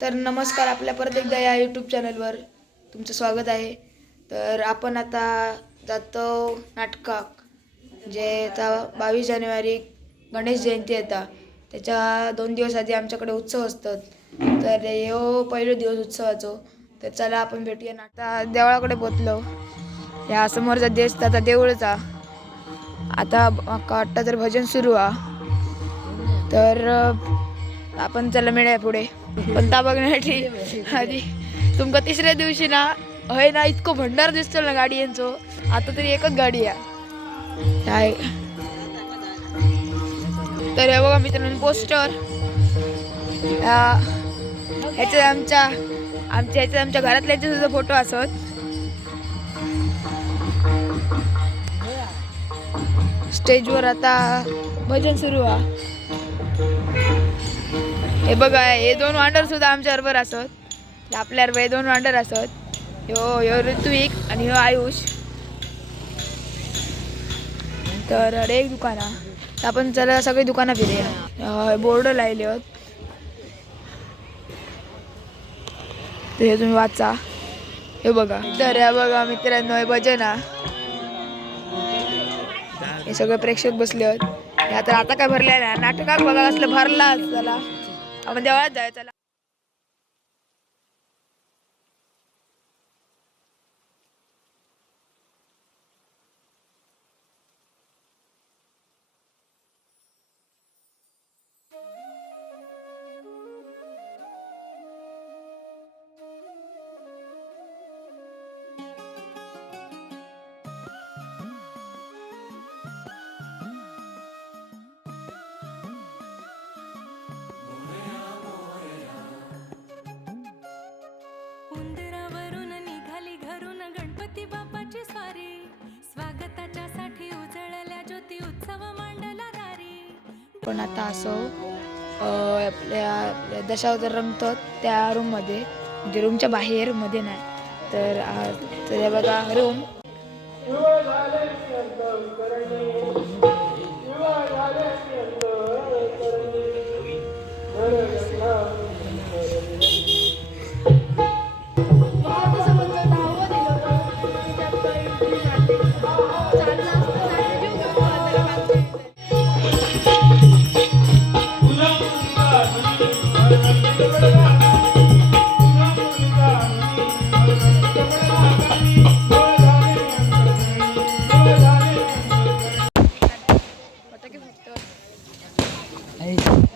तर नमस्कार, आपल्या परत एकदा या यूट्यूब चॅनलवर तुमचं स्वागत आहे. तर आपण आता जातो नाटकाक, जे आता 22 जानेवारी गणेश जयंती येता त्याच्या 2 दिवस आधी आमच्याकडे उत्सव असतात. तर ह्यो पहिलो दिवस उत्सवाचो. तर चला आपण भेटूया. आता देवळाकडे पोचलो. या समोरचा देश आता देऊळचा. आता वाटतं तर भजन सुरू आहे. तर आपण चला मिळूया पुढे. पण त्या बघण्यासाठी आधी तुमका तिसऱ्या दिवशी ना हय ना इतकं भंडार दिसतो ना गाडी यांचो. आता तरी एकच गाडी आहे. तर हे बघा मित्रांनो, पोस्टर ह्याच्यात आमच्या घरातल्याचे सुद्धा फोटो असत. स्टेजवर आता भजन सुरू आहे. हे बघा, हे 2 वांडर सुद्धा आमच्या बरोबर असत. आपल्या बरोबर हे 2 वांडर असत. ह्यो ऋत्विक आणि ह्यो आयुष. तर एक दुकान आहे. तर आपण चला सगळी दुकानं फिरूया. बोर्ड लावले आहेत, तर हे तुम्ही वाचा. हे बघा. तर हे बघा मित्रांनो, हे भजन आहे. हे सगळे प्रेक्षक बसले आहेत. आता काय भरले ना नाटकात बघा असलं भरला. चला आपण देवळात जाय. चला. उंदरावरून निघाली घरून गणपती बाप्पाची स्वारी. स्वागताच्या साठी उजळल्या ज्योती, उत्सव मांडला दारी. पण आता असो आपल्या दशावतार रंगतात त्या रूम मध्ये, म्हणजे रूमच्या बाहेर मध्ये नाही. तर हे बघा रूम.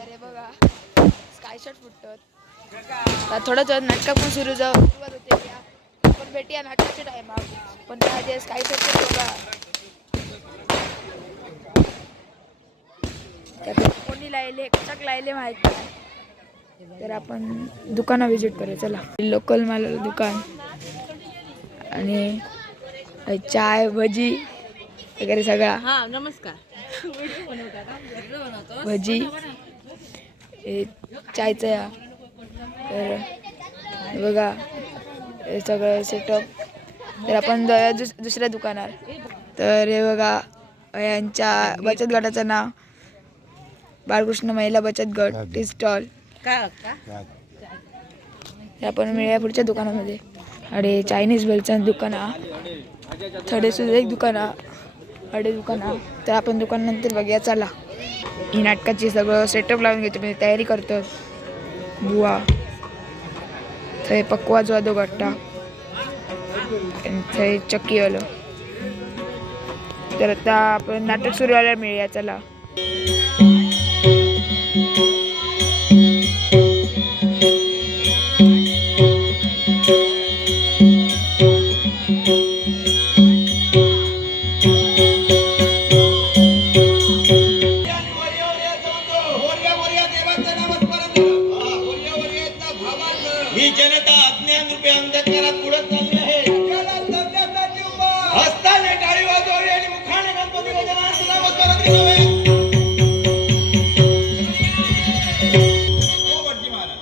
अरे बघा, स्काय शॉट फुटतात. थोडंच नाटक पण सुरुवात होते. आपण भेटूया नाटकाच्या टायमात. पण त्या स्काय शॉट बघा, कोणी लायले कशाक लायले माहित नाही. तर आपण दुकानं व्हिजिट करूया. चला. लोकल माल दुकान आणि चाय भजी वगैरे सगळा. नमस्कार. भजी चायचं. तर बघा हे सगळं सेटअप. तर आपण दुसऱ्या दुकानात. तर हे बघा, यांच्या बचत गटाचं नाव बाळकृष्ण महिला बचत गट टी स्टॉल. आपण मिळूया पुढच्या दुकानामध्ये. अरे चायनीज बेलचं दुकान आहे. थोडे सुद्धा एक दुकान आहे. अडे दुकान आहे. तर आपण दुकान नंतर बघूया. चला. ही नाटकाची सगळं सेटअप लावून घेतो, म्हणजे तयारी करतो. बुवा थंय पकवाज वादो घट्टा, थंय चक्की आलो. तर आता आपण नाटक सुरू व्हायला मिळूया. चला. ही जनता अज्ञान रूपी अंधकारात बुडत चालली आहे. हस्ताने टाळी वाजवली आणि मुखाने गणपती गजाननाचं नाव स्मरत राहावे. ओ भटजी महाराज.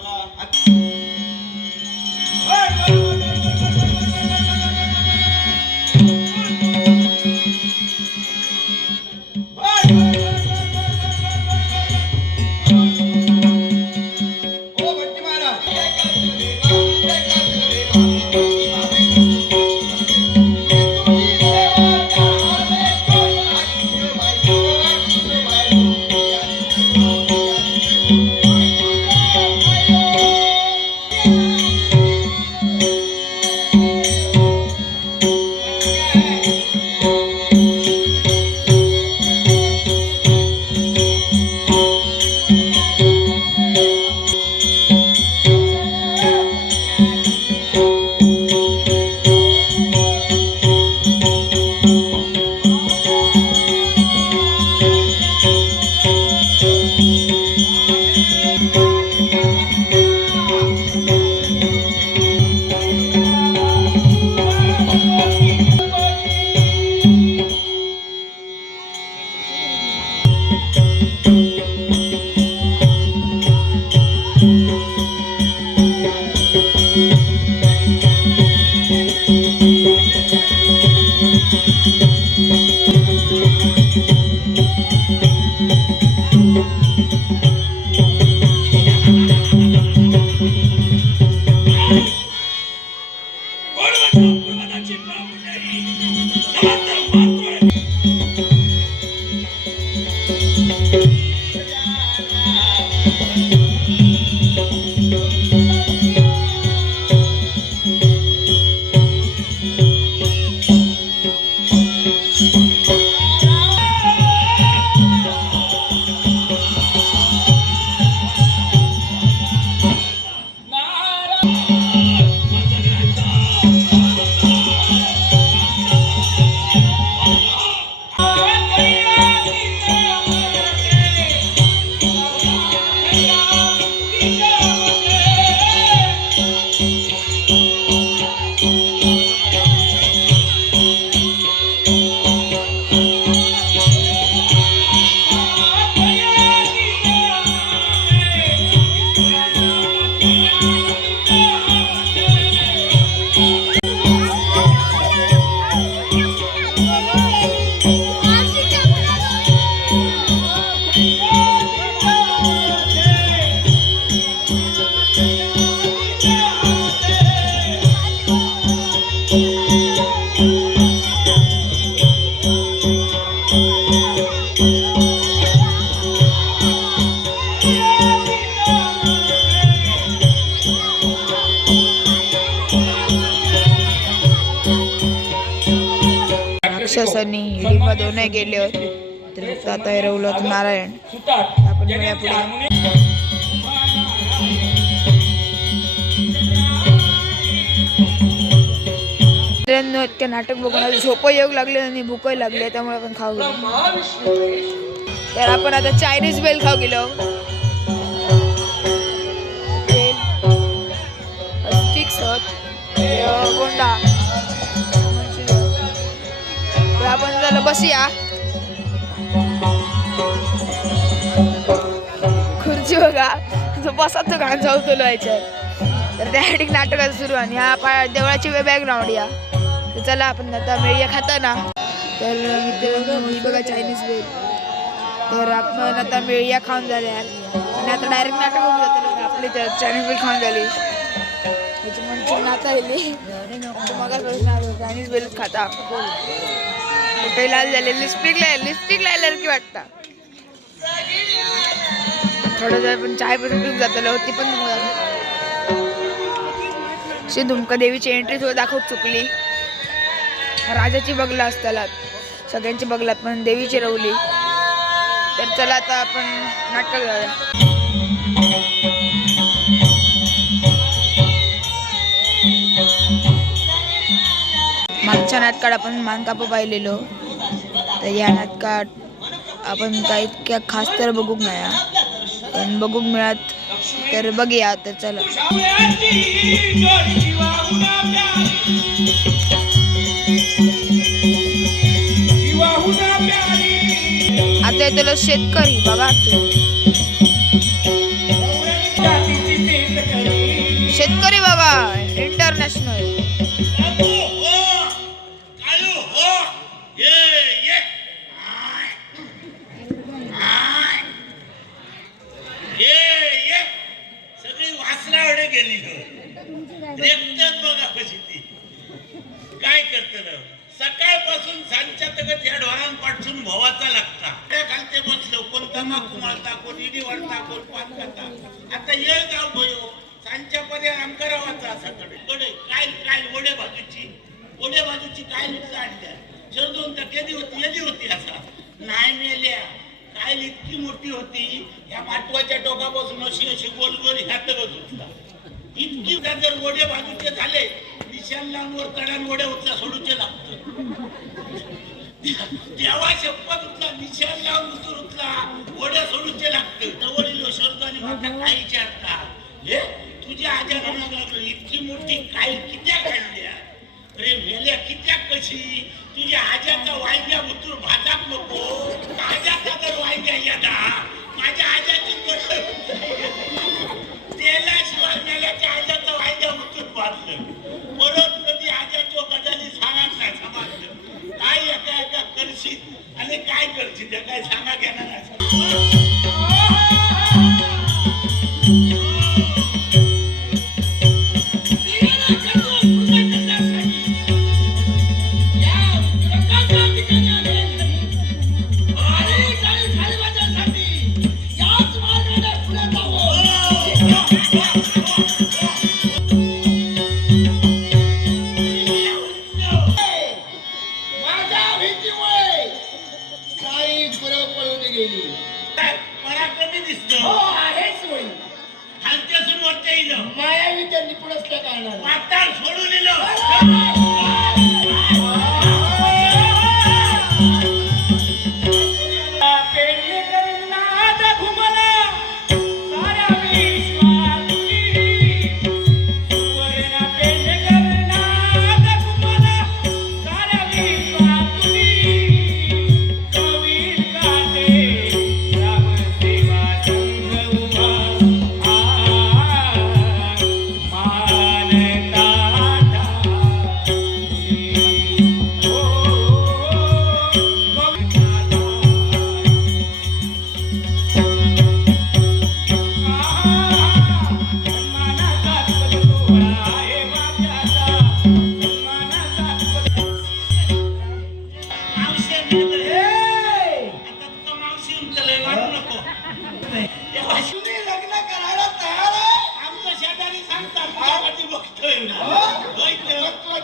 ओ भटजी महाराज. राक्षसांनी हिडीमध्ये नाही गेले होते तर फक्त आता हरवलं होतं नारायण. आपण मिळूया पुढे. मित्रांनो, इतके नाटक बघून झोप येऊ लागले आणि भूकही लागले, त्यामुळे आपण खाऊ गेलो. तर आपण आता चायनीज बेल खाऊ गेलो. स्टिक्स गोंडा. तर आपण झालं बसूया. खुर्ची बघा, जो बसा तो घाण जाऊ तो व्हायचा. तर त्यासाठी नाटकाचं सुरू आणि हा देवळाची बॅकग्राऊंड या. तर चला आपण आता मिळूया खाताना. तर मित्रांनो, ही बघा चायनीज बेल. तर आपण आता मिळूया खाऊन झाल्या आणि आता डायरेक्ट नाटक होऊन जातं. आपली तर चायनीज बेल खाऊन झाली. त्याची मंचून नाता येईल मग चायनीज बेलच खाता. कुठे लाल झाले. लिपस्टिक लायला की वाटतं. थोडं जर पण चाय पण पिऊन जातं ती पण धुमका देवीची एंट्री थोडं दाखवत चुकली. राजाची बगला असताला सगळ्यांची बगलात पण देवीची रवली. तर चला आता आपण नाटक जाऊया. मागच्या नाटकात आपण मानकाप पाहिलेलो. तर या नाटकात आपण काही इतक्या खास तर बघूक नाही, पण बघूक मिळत तर बघूया. तर चला. आता येतो शेतकरी बघा. शेतकरी बघा इंटरनॅशनल. सगळी वासराकडे गेली. रेपतात बघा कशी ती काय करत सकाळपासून सांच्या तगत या ढोरान पाठसून भोवाचा लागता त्या खालते बसलो कोण तंबाखू मारता कोण इडी वाढता कोण पान करता आता ये गाव भयो सांच्या पर्यंत आमका रावाचा सकडे कडे काय काय ओढे बाजूची काय नुकसान आणल्या शोधून तर केली होती असा नाही मेल्या काय इतकी मोठी होती या माटवाच्या टोकापासून अशी गोल गोल ह्या तरच उठला इतकी जर ओढे बाजूचे झाले निशांवर तडान ओढे उचला सोडूचे लागतं तेव्हा शपथ उचला निशाण लावून उचला ओढ्या सोडूचे लागतं जवळील शोधतो आणि माझा काय विचारता हे तुझ्या आजाराला लागलं इतकी मोठी काय कित्या काढल्या अरे मेल्या कित्या कशी तुझ्या आजाचा वायद्या उतरून भाजाक नको आजाचा जर वायद्या येता माझ्या आजाची गोष्ट तेलाशिवाय मेल्याच्या आजाचा वायद्या उतरून भाजलं परत कधी आजाच्या गजाली सांगत नाही समजलं काय एका करशील आणि काय करशील त्या काय सांगा घेणार नाही पराक्रमी दिसतो हलत्यासून वरच्या इलं मायावीच्या निपुण असल्या कारणाने पाताळ सोडून इलं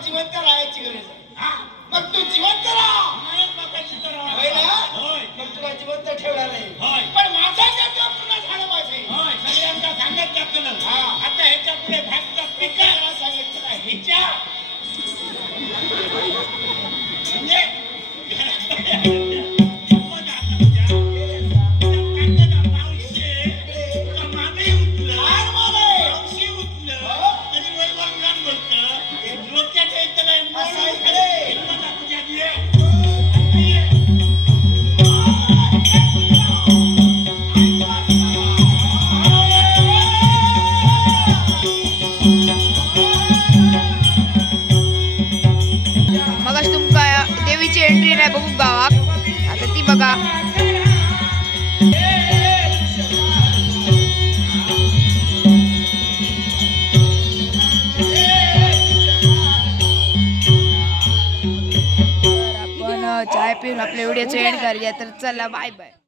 जिवंत राहायची गरज आहे मग तू जिवंत राहा मग तुला जिवंत ठेवणार आहे पण माझा जन्म पूर्ण झाला पाहिजे सगळ्यांना सांगत जातं आता ह्याच्या पुढे भागचा पिकाला सांगितलं नाही ह्याच्या मगाच तुमका देवीची एंट्री नाही बघू गावात आता ती बघा आपण चाय पिऊन आपल्या व्हिडिओचं एंड करूया तर चला बाय बाय.